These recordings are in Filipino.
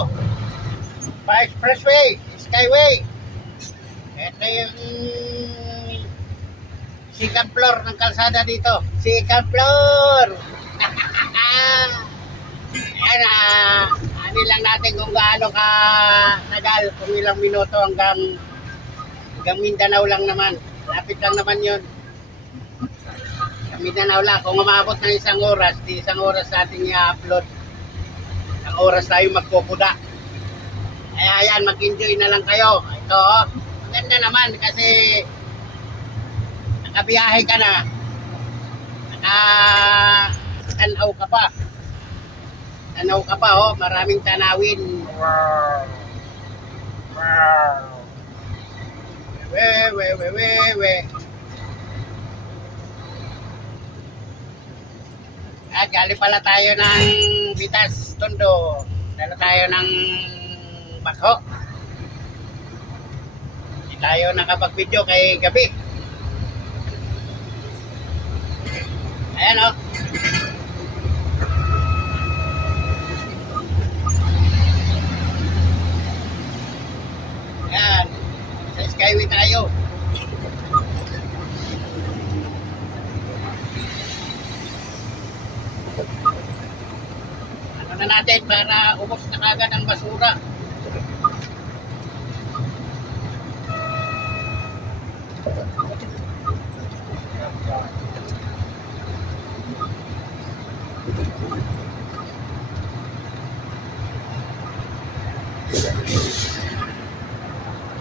tayo. Pa Expressway, Skyway. Ito yung second floor ng kalsada dito. Second floor. Ayan, ano lang natin kung gaano ka tagal, kung ilang minuto hanggang Mindanao lang naman. Lapit lang naman yun. Mindanao lang. Kung umabot ng isang oras, di isang oras natin i-upload. Isang oras tayo magkukuda. Kaya ayan, mag-enjoy na lang kayo. Ito, maganda naman kasi nakabiyahe ka na. Tanaw ka pa. Tanaw ka pa, oh. Maraming tanawin. We. At gali pala tayo ng Vitas, Tondo. Dala tayo ng bakho. Hindi tayo nakapag-video kay gabi. Ayan, oh. Ayan. Sa Skyway tayo. Ano na natin para ubos na kagad ang basura.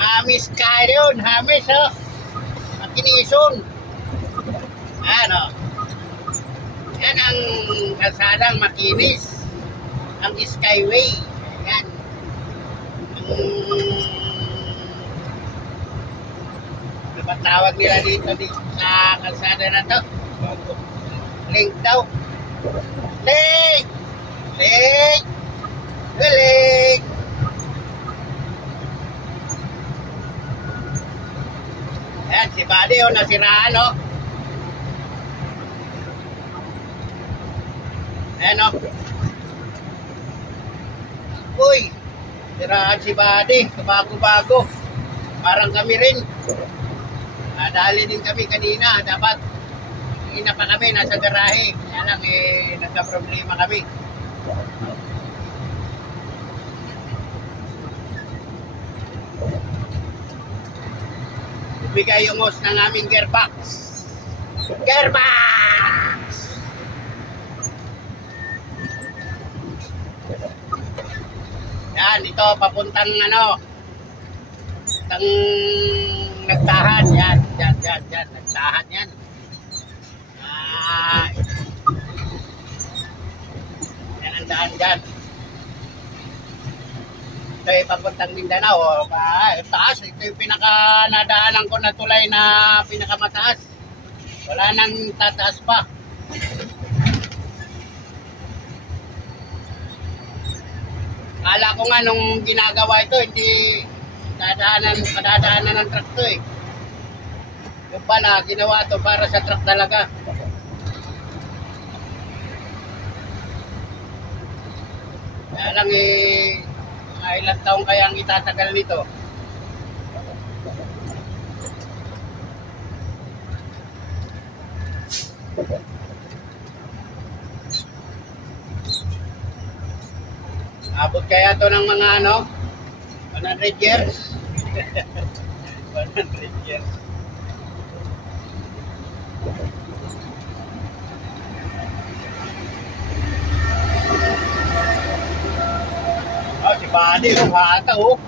Hamis ka yun, hamis, oh. Makinison. Ano? Yan ang kalsadang makinis. Ang Skyway. Yan. Ano ba tawag nila dito sa kalsada na to? Link daw. Link! Link! Link! Ayan, si Buddy, oh, nasiraan, oh. Ayan, oh. Uy, siraan si Buddy, bago-bago. Parang kami rin. Dali din kami kanina. Dapat, kanina pa kami, nasa garahe. Kaya lang, nagka-problema kami. Bigay yung hose ng aming gearbox. Gearbox! Yan, ito papuntang ano, papuntang nagtahan. Yan, nagtahan yan. Yan ang daan dyan. Ito yung papuntang Mindanao. Taas. Ito yung pinaka-nadaanan ko na tulay na pinakamataas. Wala nang tataas pa. Kala ko nga nung ginagawa ito, hindi kadadaanan ng truck to eh. Yung pala, ginawa to para sa truck talaga. Kaya lang ilang taong kaya ang itatagal nito. Abot kaya to ng mga ano 100 years. 100 years. Oh, si Buddy, hata, oh.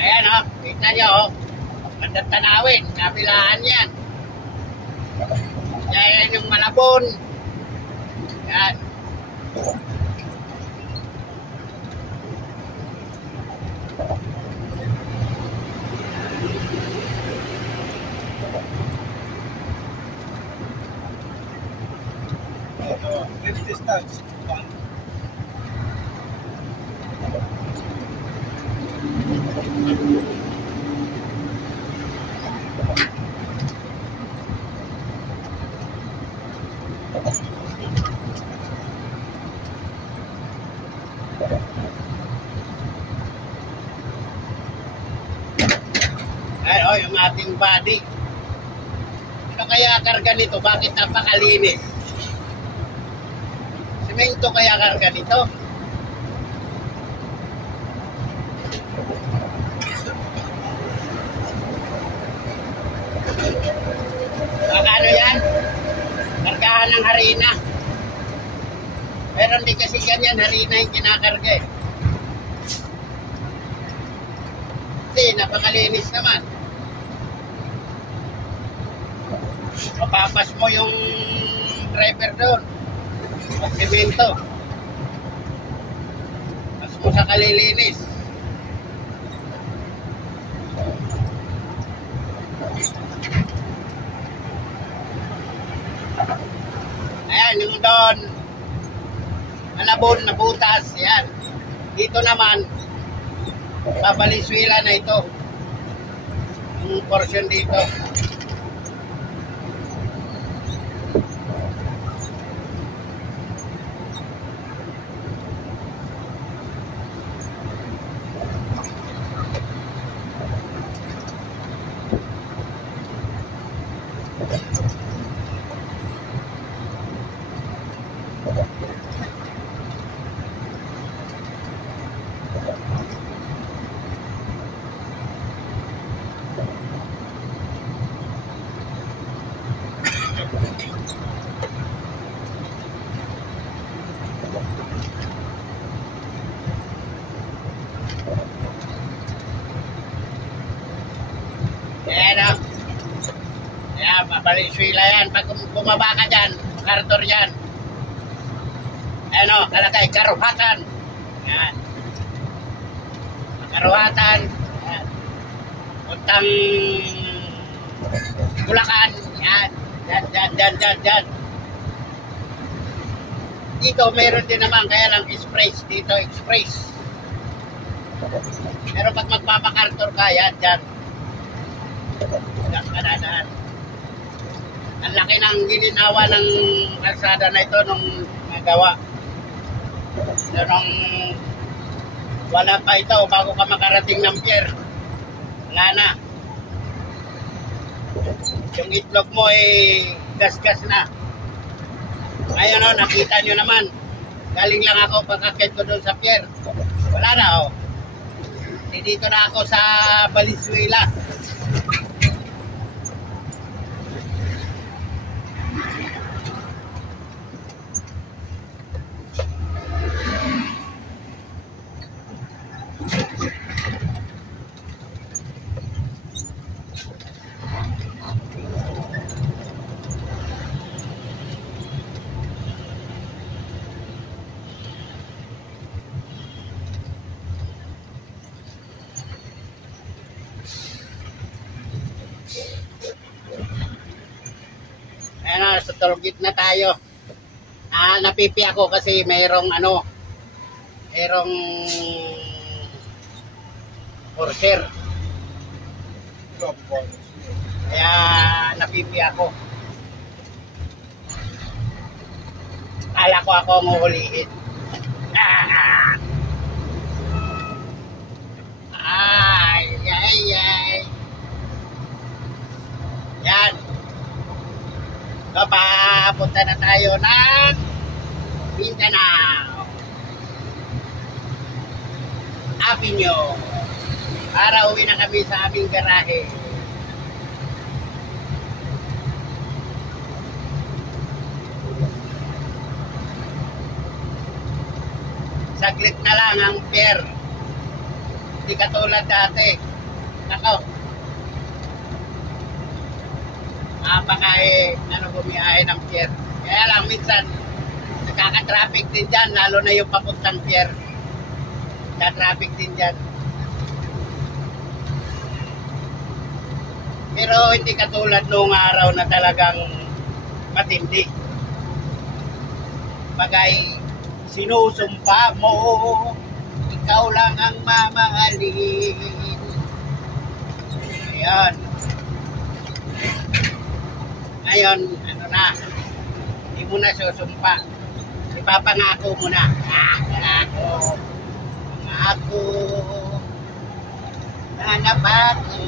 Ayan, oh, kita nyo, oh. Magandang tanawin, kabilaan yan. Yan yung Malabon. Yan. Brief distance. Ay, oh, yung ating body. Ano kaya karga nito? Bakit napakalinis? Semento kaya karga nito? Baka ano yan? Kargahan ng harina. Pero hindi kasi ganyan, harina yung kinakarga eh. Hindi, napakalinis naman. Mapapas mo yung driver doon. Semento. Pas mo sa kalilinis. Ayan, yung doon. Malabon na butas. Yan. Dito naman, Valenzuela na ito. Yung portion dito. Ayan o. Ayan, Valenzuela yan. Pag bumaba ka dyan, MacArthur yan. Ayan o, kalagay, Karuhatan. Ayan. Karuhatan. Ayan. Puntang Bulacan. Ayan. Dyan. Dito, meron din naman, kaya lang express. Dito, express. Pero pag magpapakaarthur ka, yan, dyan. Kanadaan. Ang laki ng gininawa ng kalsada na ito nung magawa. So, nung wala pa ito, bago ka makarating ng pier, wala na. Yung itlog mo ay gas-gas na. Ngayon o, nakita nyo naman. Galing lang ako pagkakit ko doon sa pier. Wala na o. Dito na ako sa Valenzuela. Ayan na, sa Tulgit na tayo. Napipi ako kasi mayroong Corsair. Kaya napipi ako. Kala ko ako ang uhulihin. Ay. Yan. So, papunta na tayo ng Mindanao Avenue para uwi na kami sa aming garahe. Saglit na lang ang pier. Hindi katulad dati. Nako. Baka bumiyahe ng pier. Kaya lang minsan, nakaka-traffic din dyan, lalo na yung papuntang pier. Naka-traffic din dyan. Pero hindi katulad noong araw na talagang matindi. Bagay, sinusumpa mo, ikaw lang ang mamahalin. Ayan. Ngayon, hindi mo na susumpa. Ipapangako mo na. Pangako. Pangako. Hanap ako.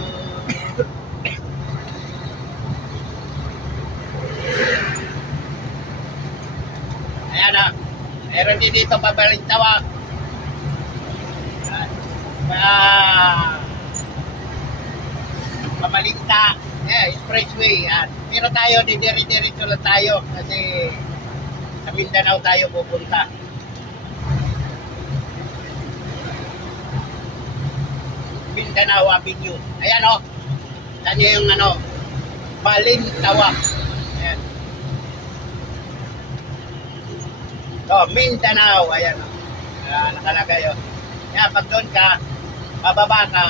Ayan na. Meron din dito pabalintawak. Pamalinta. Expressway. Yan. Pero tayo, didiri-diretso lang tayo kasi sa Mindanao tayo pupunta. Mindanao Avenue. Ayan o. Saan nyo yung Balintawak. Ayan. So, Mindanao. Ayan o. Nakalagay o. Kaya pag doon ka, bababa ka,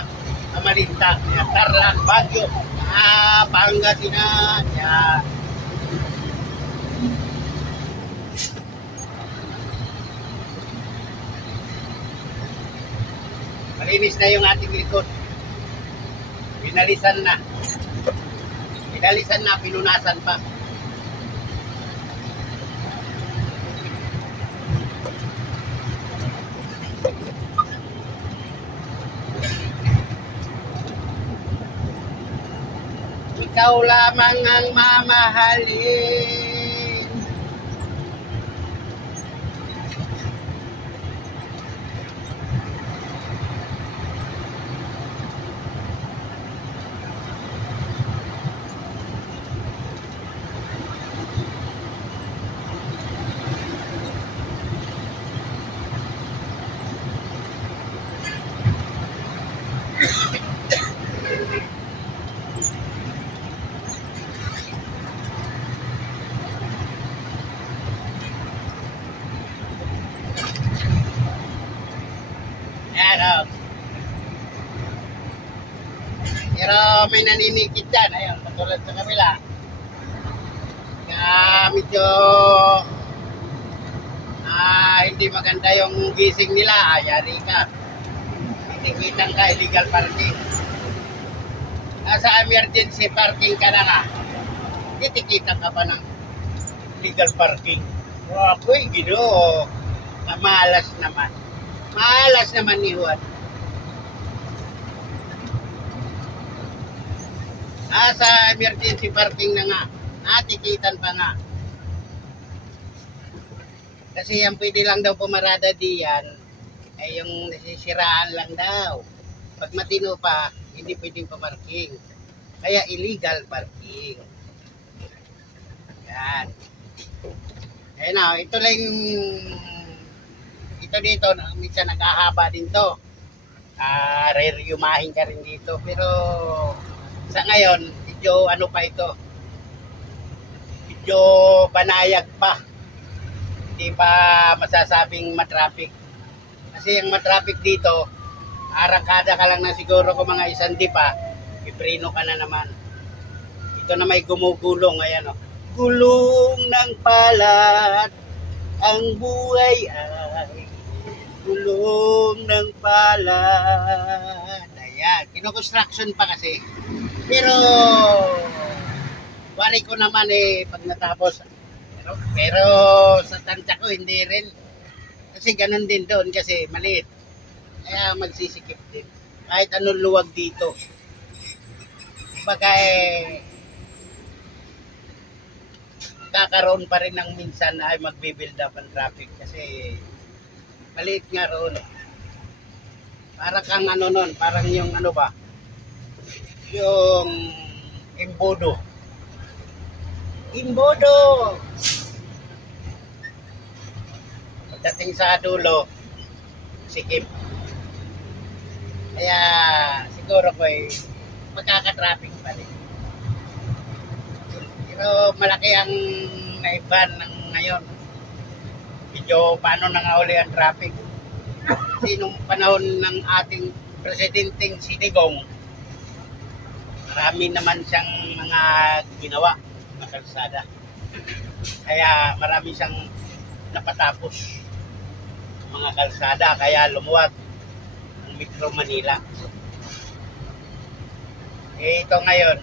Malinta. Ayan. Tarlac, Baguio. Pangasinan. Ayan. Malinis na yung ating likod. Pinalisan na. Pinunasan pa. Ikaw lamang ang mamahalin. Pero may naninikit dyan. Ayun, patulad sa kabila. Kaya medyo hindi maganda yung gising nila. Ayari ka. Titikitan ka, illegal parking. Nasa emergency parking ka na nga. Titikitan ka pa ng illegal parking. Ako'y Ginoo. Malas naman. Malas naman ni Juan. Nasa emergency parking na nga. Natikitan pa nga. Kasi yung pwede lang daw pumarada diyan ay yung nasisiraan lang daw. Pag matino pa, hindi pwedeng pumarking. Kaya illegal parking. Yan. Ayun na, ito lang ito dito, minsan nagkahaba din to. Reyumahin ka rin dito. Pero sa ngayon, medyo pa ito. Medyo banayag pa. Hindi pa masasabing matraffic. Kasi yung matraffic dito, arangkada ka lang na siguro kung mga isang pa, iprino ka na naman. Ito na may gumugulong, ayan o. Gulong ng palad, ang buhay ay gulong ng palad. Ayan, kino-construction pa kasi. Pero wari ko naman pag natapos. Pero sa tansya ko hindi rin. Kasi ganun din doon kasi maliit. Kaya magsisikip din. Kahit anong luwag dito. Baka kakaroon pa rin ng minsan na ay magbibuild up ang traffic kasi maliit nga roon. Para kang nun, parang yung yung Imbodo. Pagdating sa dulo, sikip. Kaya siguro ko magkaka-traffic pa rin. Pero malaki ang naiban ng ngayon. Medyo paano nangauli ang traffic. Kasi nung panahon ng ating presidenteng si Digong, marami naman siyang mga ginawa na kalsada. Kaya marami siyang napatapos mga kalsada. Kaya lumuwag ang Metro Manila. Eh ito ngayon,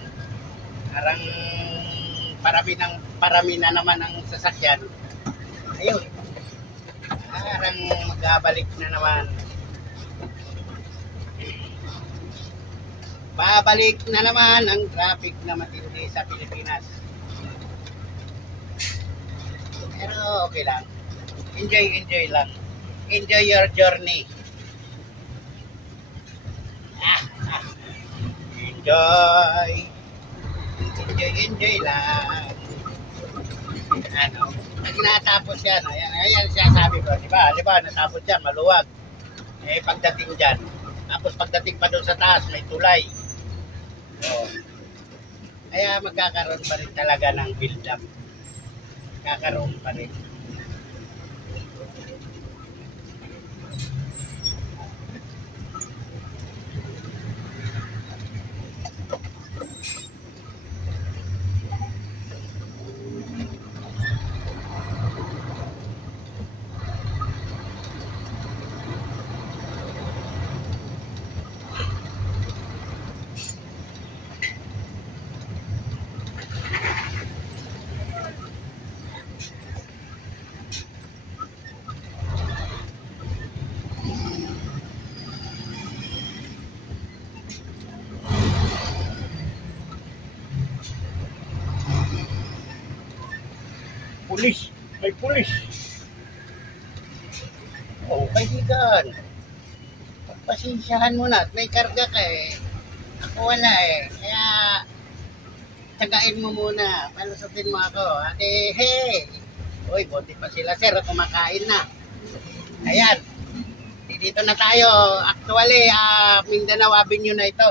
parang parami na naman ang sasakyan. Ayun. Parang magbabalik na naman. Babalik na naman ang traffic na matindi sa Pilipinas. Pero okay lang. Enjoy lang. Enjoy your journey. Enjoy lang. Ano? Pag natapos yan, ayan siya sabi ko, di ba, natapos yan, maluwag. Eh, pagdating dyan, tapos pagdating pa doon sa taas, may tulay. So, kaya magkakaroon pa rin talaga ng build-up. Magkakaroon pa rin. Pulis, may pulis. Oh, kaibigan. Pagpasensyahan mo na at may karga ka eh. Ako wala eh. Kaya, tagain mo muna. Palusutin mo ako. Ate, hey! Uy, buti pa sila sir. Kumakain na. Ayan. Dito na tayo. Actually, Mindanao Avenue na ito.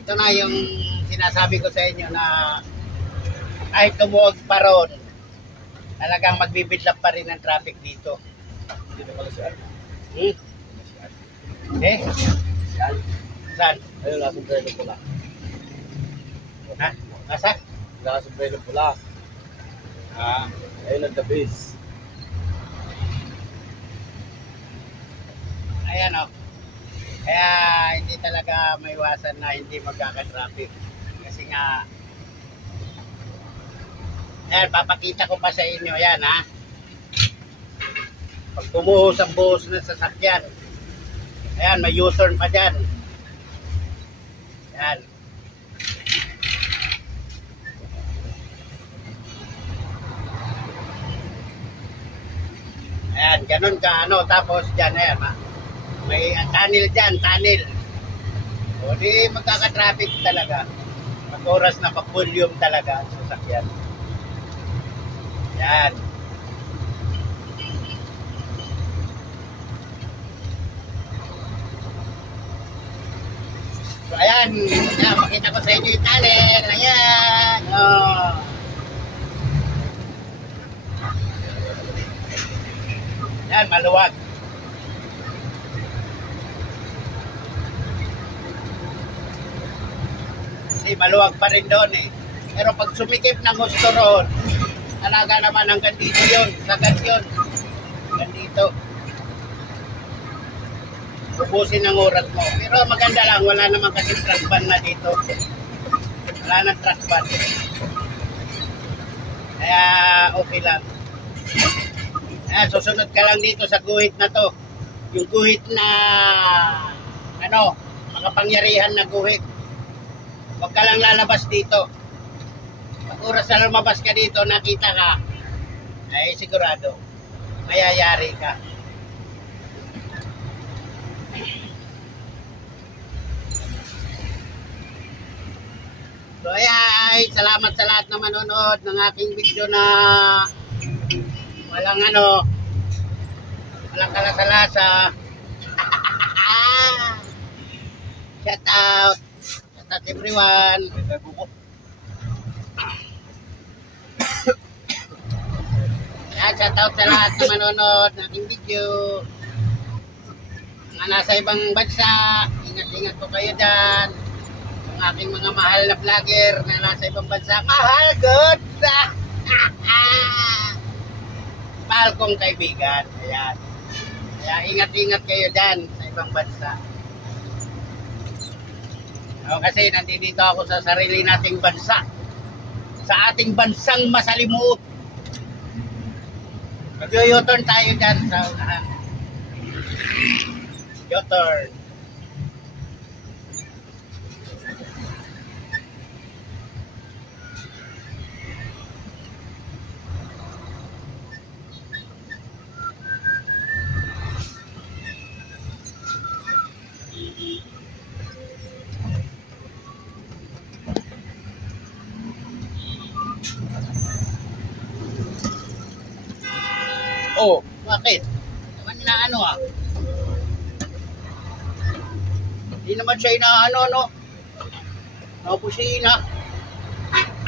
Ito na yung sinasabi ko sa inyo na ay tumuwag pa ron. Talagang magbibidlap pa rin ang traffic dito. Dito pala siya. Eh? Saan? Ayun, nasa sombrero pula. Ha? Nasa? Nasa sombrero pula. Ayun ang the base. Ayan o. Kaya hindi talaga maiwasan na hindi magkaka-traffic. Kasi nga, ayan, papakita ko pa sa inyo. Ayan, ha. Pag bumuhos ang buhos ng sasakyan. Ayan, may U-turn pa dyan. Ayan. Ayan, ganun ka, ano. Tapos dyan, ayan, ha. May tunnel dyan, tunnel. O di magkaka-traffic talaga. Mag-oras na pa-volume talaga ang sasakyan. Yan. So, ayan. Ayan, makita ko sa inyo yung tunnel. Ayan. Oh. Ayan, maluwag. Kasi maluwag pa rin doon eh. Pero pag sumikip ng gusto roon, talaga naman hanggang dito yun, sagad yun. Hanggang dito. Ubusin ang oras mo. Pero maganda lang, wala naman kasi truck ban na dito. Wala nang truck ban. Kaya okay lang. Ayan, susunod ka lang dito sa guhit na to. Yung guhit na, ano, makapangyarihan na guhit. Huwag ka lang lalabas dito. Pag oras na lumabas ka dito, nakita ka, ay sigurado, mayayari ka. So ay, salamat sa lahat na manonood ng aking video na walang ano, walang kalasa-lasa. Shout out everyone. Yan, shoutout sa lahat na manonood ng aking video. Mga nasa ibang bansa, ingat-ingat po kayo dyan. Ang aking mga mahal na vlogger na nasa ibang bansa, mahal, good! Mahal kong kaibigan. Ayan. Kaya ingat-ingat kayo dyan sa ibang bansa. Kasi nandito ako sa sarili nating bansa. Sa ating bansang masalimuot. Mag-U-turn tayo dyan sa unahan. U-turn. Oh, bakit? Naman na ano ah. Hindi naman siya inaano, no? Napusina.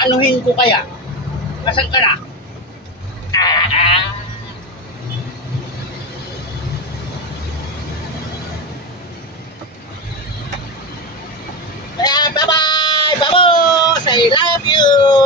Anuhin ko kaya? Asan ka na? Kaya, bye-bye! Vamos! I love you!